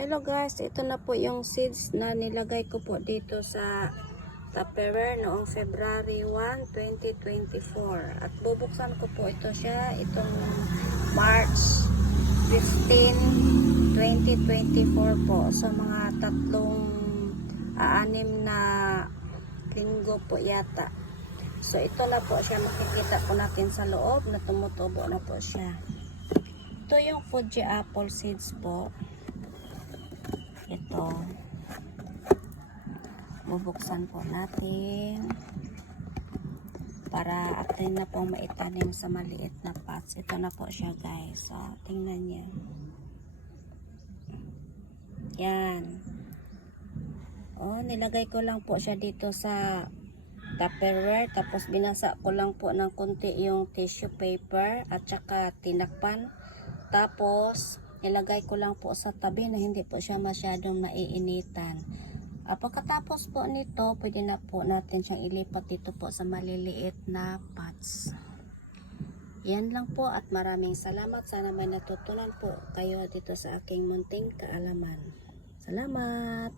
Hello guys, ito na po yung seeds na nilagay ko po dito sa Tupperware noong February 1, 2024. At bubuksan ko po ito siya itong March 15, 2024 po. Sa mga anim na linggo po yata. So ito na po siya, makikita po natin sa loob na tumutubo na po siya. Ito yung Fuji apple seeds po. Ito. Bubuksan po natin para atin na pong maitanim sa maliit na pots. Ito na po siya guys. So, tingnan niyo. Yan. Oh, nilagay ko lang po siya dito sa Tupperware. Tapos binasa ko lang po ng konti yung tissue paper at saka tinakpan. Tapos nilagay ko lang po sa tabi na hindi po siya masyadong maiinitan. Pagkatapos po nito, pwede na po natin siyang ilipat dito po sa maliliit na pots. Yan lang po at maraming salamat. Sana may natutunan po kayo dito sa aking munting kaalaman. Salamat!